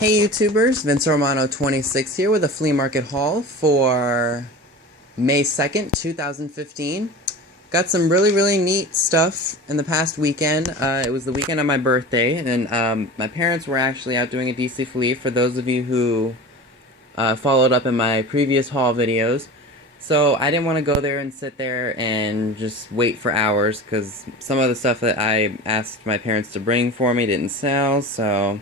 Hey YouTubers, Vince Romano 26 here with a flea market haul for May 2nd, 2015. Got some really neat stuff in the past weekend. It was the weekend of my birthday, and my parents were actually out doing a DC Flea, for those of you who followed up in my previous haul videos. So I didn't want to go there and sit there and just wait for hours, because some of the stuff that I asked my parents to bring for me didn't sell, so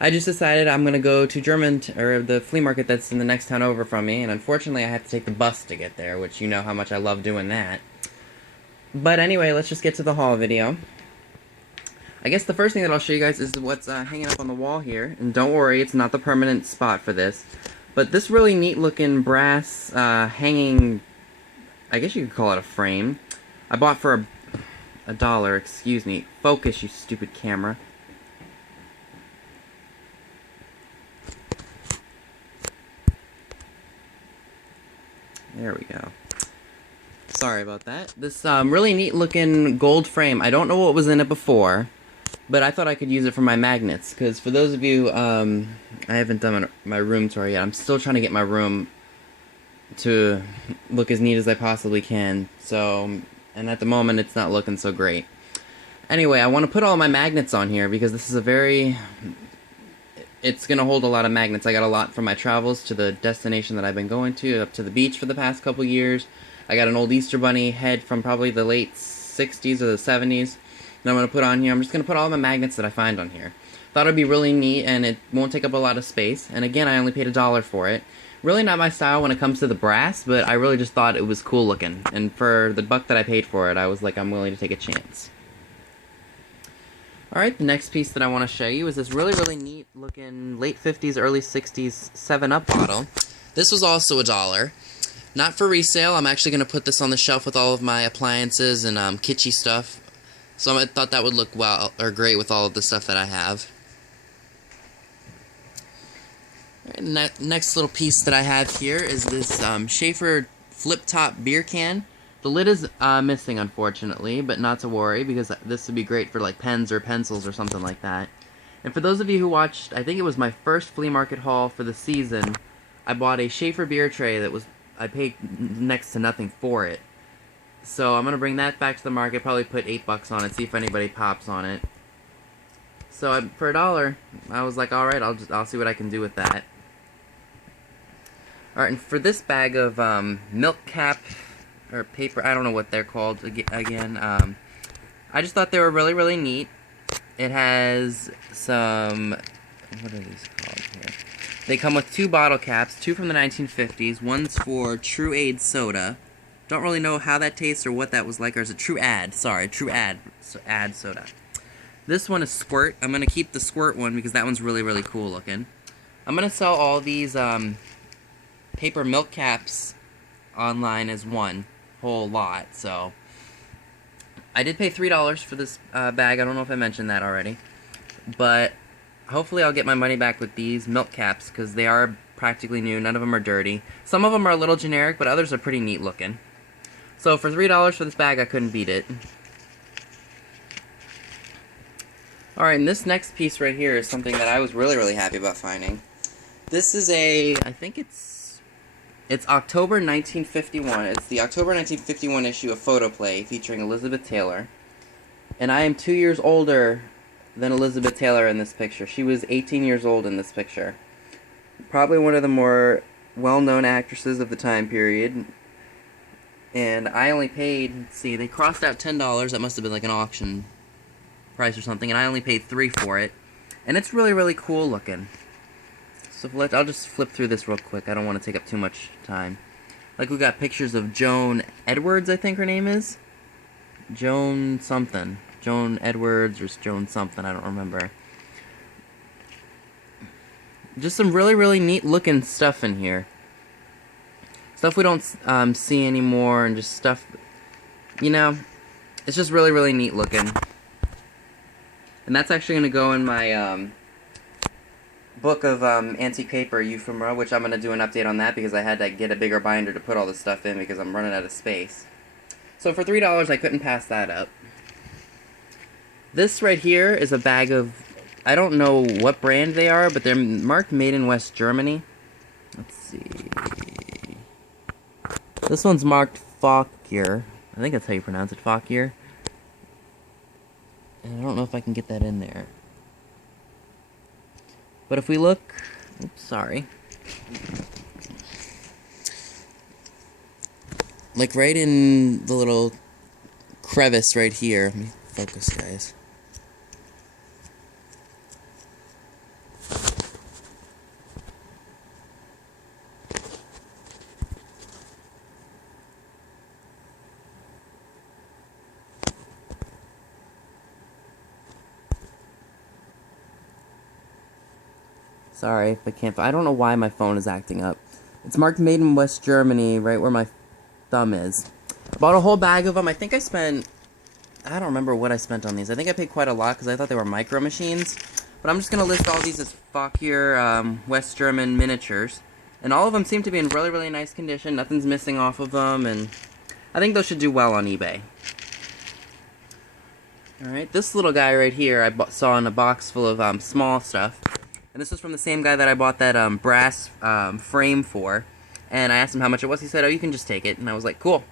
I just decided I'm gonna go to or the flea market that's in the next town over from me, and unfortunately I have to take the bus to get there, which you know how much I love doing that. But anyway, let's just get to the haul video. I guess the first thing that I'll show you guys is what's hanging up on the wall here, and don't worry, it's not the permanent spot for this. But this really neat looking brass hanging, I guess you could call it a frame, I bought for a dollar. Excuse me. Focus, you stupid camera. There we go. Sorry about that. This really neat looking gold frame. I don't know what was in it before, but I thought I could use it for my magnets, because for those of you, I haven't done my room tour yet. I'm still trying to get my room to look as neat as I possibly can. So, and at the moment it's not looking so great. Anyway, I want to put all my magnets on here because this is it's going to hold a lot of magnets. I got a lot from my travels to the destination that I've been going to, up to the beach for the past couple years. I got an old Easter Bunny head from probably the late 60s or the 70s that I'm going to put on here. I'm just going to put all the magnets that I find on here. Thought it would be really neat, and it won't take up a lot of space. And again, I only paid $1 for it. Really not my style when it comes to the brass, but I really just thought it was cool looking. And for the buck that I paid for it, I was like, I'm willing to take a chance. Alright, the next piece that I want to show you is this really neat looking late 50s, early 60s 7-Up bottle. This was also $1. Not for resale. I'm actually going to put this on the shelf with all of my appliances and kitschy stuff. So I thought that would look great with all of the stuff that I have. Next little piece that I have here is this Schaefer flip-top beer can. The lid is missing, unfortunately, but not to worry, because this would be great for like pens or pencils or something like that. And for those of you who watched, I think it was my first flea market haul for the season, I bought a Schaefer beer tray that I paid next to nothing for it. So I'm going to bring that back to the market, probably put $8 on it, see if anybody pops on it. So for $1, I was like, alright, I'll see what I can do with that. Alright, and for this bag of milk cap or paper, I don't know what they're called again. I just thought they were really neat. It has some, what are these called here? They come with 2 bottle caps, 2 from the 1950s. One's for True Aid soda. Don't really know how that tastes or what that was like, or is it True Ad? Sorry, True Ad, Ad soda. This one is Squirt. I'm gonna keep the Squirt one because that one's really cool looking. I'm gonna sell all these paper milk caps online as one whole lot, so I did pay $3 for this bag. I don't know if I mentioned that already, but hopefully I'll get my money back with these milk caps because they are practically new. None of them are dirty. Some of them are a little generic, but others are pretty neat looking. So for $3 for this bag, I couldn't beat it. Alright, and this next piece right here is something that I was really happy about finding. This is I think it's October 1951. It's the October 1951 issue of Photoplay featuring Elizabeth Taylor. And I am 2 years older than Elizabeth Taylor in this picture. She was 18 years old in this picture. Probably one of the more well-known actresses of the time period. And I only paid, let's see, they crossed out $10. That must have been like an auction price or something. And I only paid $3 for it. And it's really cool looking. So I'll just flip through this real quick. I don't want to take up too much time. Like, we got pictures of Joan Edwards, I think her name is. Joan something. Joan Edwards or Joan something, I don't remember. Just some really neat looking stuff in here. Stuff we don't see anymore, and just stuff, you know, it's just really neat looking. And that's actually going to go in my book of antique paper ephemera, which I'm going to do an update on that because I had to get a bigger binder to put all this stuff in because I'm running out of space. So for $3, I couldn't pass that up. This right here is a bag of I don't know what brand they are, but they're marked made in West Germany. Let's see. This one's marked Fokir. I think that's how you pronounce it, Fokir. And I don't know if I can get that in there. But if we look... Oops, sorry. Like right in the little crevice right here. Let me focus, guys. Sorry if I can't... I don't know why my phone is acting up. It's marked made in West Germany, right where my thumb is. I bought a whole bag of them. I think I spent... I don't remember what I spent on these. I think I paid quite a lot because I thought they were micro machines. But I'm just going to list all these as Fokir West German miniatures. And all of them seem to be in really, really nice condition. Nothing's missing off of them. And I think those should do well on eBay. Alright, this little guy right here I saw in a box full of small stuff. And this was from the same guy that I bought that brass frame for. And I asked him how much it was. He said, oh, you can just take it. And I was like, cool.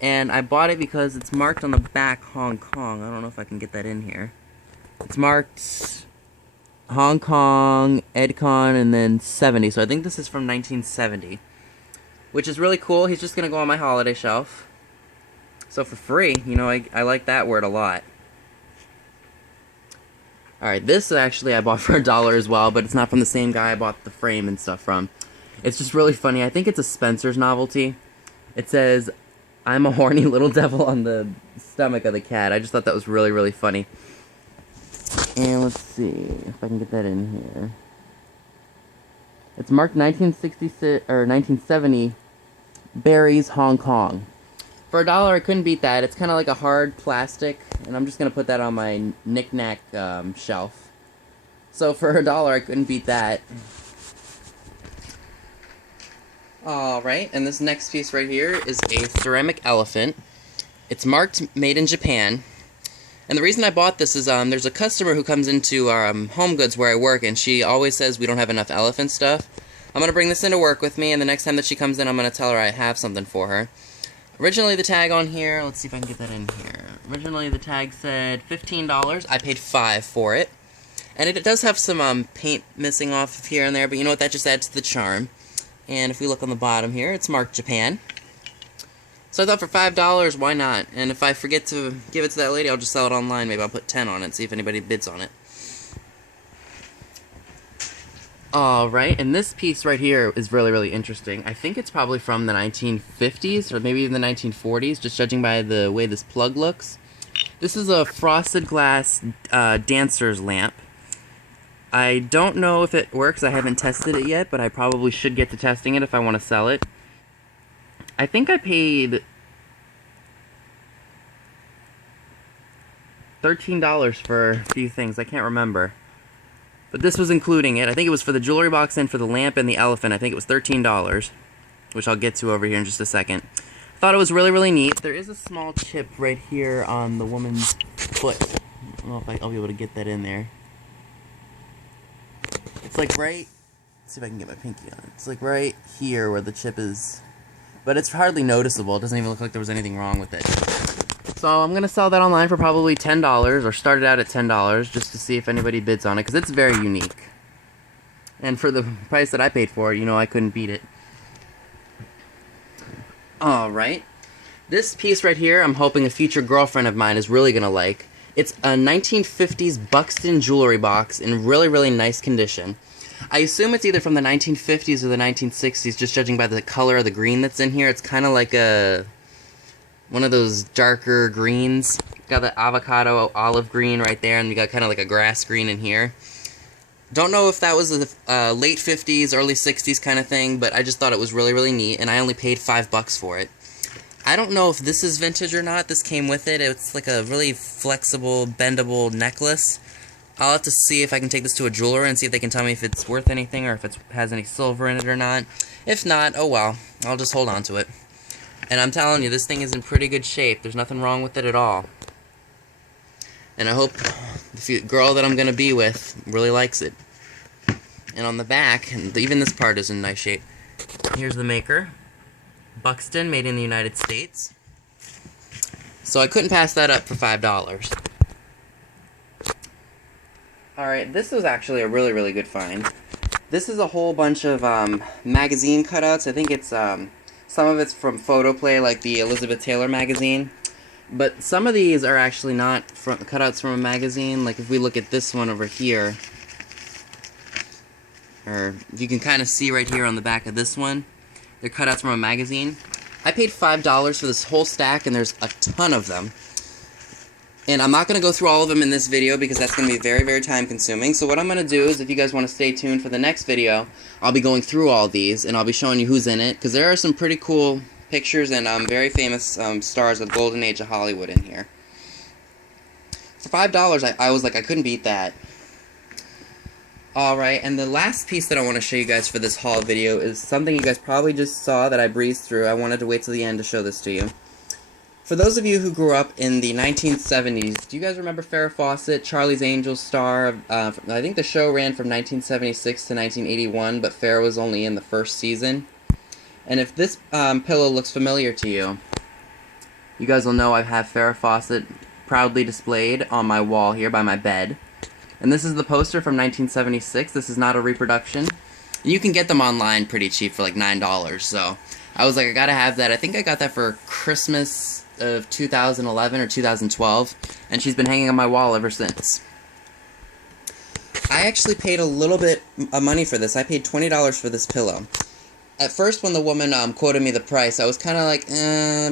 And I bought it because it's marked on the back Hong Kong. I don't know if I can get that in here. It's marked Hong Kong, Edcon, and then 70. So I think this is from 1970. Which is really cool. He's just going to go on my holiday shelf. So for free, you know, I like that word a lot. Alright, this actually I bought for $1 as well, but it's not from the same guy I bought the frame and stuff from. It's just really funny. I think it's a Spencer's novelty. It says, I'm a horny little devil on the stomach of the cat. I just thought that was really, really funny. And let's see if I can get that in here. It's marked 1966 or 1970 Berries, Hong Kong. For $1, I couldn't beat that. It's kind of like a hard plastic, and I'm just going to put that on my knick-knack shelf. So for $1, I couldn't beat that. Alright, and this next piece right here is a ceramic elephant. It's marked made in Japan. And the reason I bought this is there's a customer who comes into our Home Goods where I work, and she always says we don't have enough elephant stuff. I'm going to bring this into work with me, and the next time that she comes in, I'm going to tell her I have something for her. Originally, the tag on here, let's see if I can get that in here. Originally, the tag said $15. I paid $5 for it. And it does have some paint missing off of here and there, but you know what? That just adds to the charm. And if we look on the bottom here, it's marked Japan. So I thought for $5, why not? And if I forget to give it to that lady, I'll just sell it online. Maybe I'll put 10 on it, see if anybody bids on it. Alright, and this piece right here is really, really interesting. I think it's probably from the 1950s, or maybe even the 1940s, just judging by the way this plug looks. This is a frosted glass dancer's lamp. I don't know if it works, I haven't tested it yet, but I probably should get to testing it if I want to sell it. I think I paid $13 for a few things, I can't remember. But this was including it. I think it was for the jewelry box and for the lamp and the elephant. I think it was $13, which I'll get to over here in just a second. Thought it was really, really neat. There is a small chip right here on the woman's foot. I don't know if I'll be able to get that in there. It's like right... Let's see if I can get my pinky on it. It's like right here where the chip is. But it's hardly noticeable. It doesn't even look like there was anything wrong with it. So I'm going to sell that online for probably $10, or start it out at $10, just to see if anybody bids on it, because it's very unique. And for the price that I paid for it, you know, I couldn't beat it. Alright. This piece right here, I'm hoping a future girlfriend of mine is really going to like. It's a 1950s Buxton jewelry box in really, really nice condition. I assume it's either from the 1950s or the 1960s, just judging by the color of the green that's in here. It's kind of like a... one of those darker greens. Got the avocado olive green right there, and we got kind of like a grass green in here. Don't know if that was a late 50s, early 60s kind of thing, but I just thought it was really, really neat, and I only paid $5 for it. I don't know if this is vintage or not. This came with it. It's like a really flexible, bendable necklace. I'll have to see if I can take this to a jeweler and see if they can tell me if it's worth anything or if it has any silver in it or not. If not, oh well. I'll just hold on to it. And I'm telling you, this thing is in pretty good shape. There's nothing wrong with it at all. And I hope the girl that I'm going to be with really likes it. And on the back, and even this part is in nice shape. Here's the maker. Buxton, made in the United States. So I couldn't pass that up for $5. Alright, this was actually a really, really good find. This is a whole bunch of magazine cutouts. I think it's some of it's from Photoplay, like the Elizabeth Taylor magazine. But some of these are actually not cutouts from a magazine. Like if we look at this one over here, or you can kind of see right here on the back of this one, they're cutouts from a magazine. I paid $5 for this whole stack, and there's a ton of them. And I'm not going to go through all of them in this video because that's going to be very, very time consuming. So what I'm going to do is, if you guys want to stay tuned for the next video, I'll be going through all these and I'll be showing you who's in it, because there are some pretty cool pictures and very famous stars of the golden age of Hollywood in here. For $5, I was like, I couldn't beat that. Alright, and the last piece that I want to show you guys for this haul video is something you guys probably just saw that I breezed through. I wanted to wait till the end to show this to you. For those of you who grew up in the 1970s, do you guys remember Farrah Fawcett, Charlie's Angels star? I think the show ran from 1976 to 1981, but Farrah was only in the first season. And if this pillow looks familiar to you, you guys will know I have Farrah Fawcett proudly displayed on my wall here by my bed. And this is the poster from 1976. This is not a reproduction. You can get them online pretty cheap for like $9, so I was like, I gotta have that. I think I got that for Christmas of 2011 or 2012, and she's been hanging on my wall ever since. I actually paid a little bit of money for this. I paid $20 for this pillow. At first, when the woman quoted me the price, I was kind of like,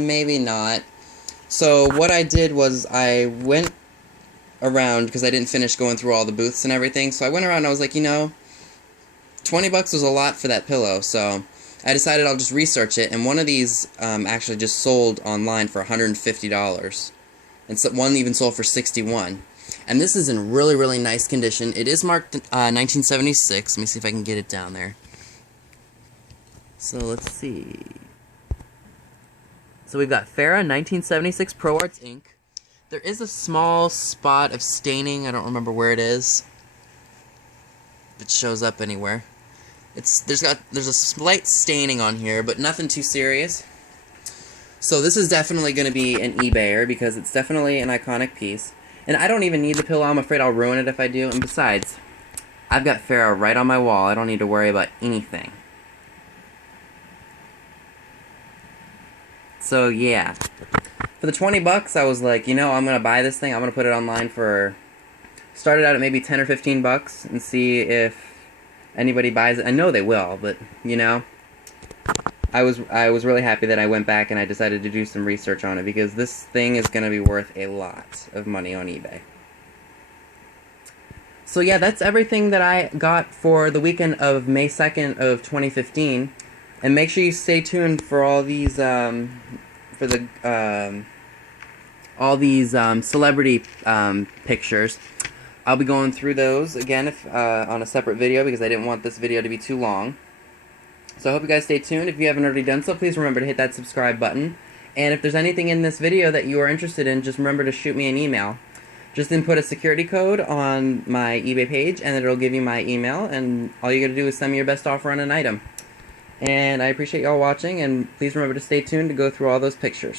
maybe not. So what I did was I went around, because I didn't finish going through all the booths and everything, so I went around and I was like, you know, 20 bucks was a lot for that pillow, so I decided I'll just research it, and one of these actually just sold online for $150, and so one even sold for $61. And this is in really, really nice condition. It is marked 1976. Let me see if I can get it down there. So let's see. So we've got Farrah 1976 Pro Arts ink. There is a small spot of staining. I don't remember where it is. If it shows up anywhere. There's a slight staining on here, but nothing too serious. So this is definitely going to be an eBayer, because it's definitely an iconic piece. And I don't even need the pillow. I'm afraid I'll ruin it if I do. And besides, I've got Farrah right on my wall. I don't need to worry about anything. So yeah, for the 20 bucks, I was like, you know, I'm going to buy this thing. I'm going to put it online for, started out at maybe 10 or 15 bucks and see if anybody buys it. I know they will, but, you know, I was really happy that I went back and I decided to do some research on it, because this thing is going to be worth a lot of money on eBay. So yeah, that's everything that I got for the weekend of May 2nd of 2015. And make sure you stay tuned for all these, celebrity pictures. I'll be going through those again on a separate video, because I didn't want this video to be too long. So I hope you guys stay tuned. If you haven't already done so, please remember to hit that subscribe button. And if there's anything in this video that you are interested in, just remember to shoot me an email. Just input a security code on my eBay page, and it'll give you my email, and all you gotta do is send me your best offer on an item. And I appreciate y'all watching, and please remember to stay tuned to go through all those pictures.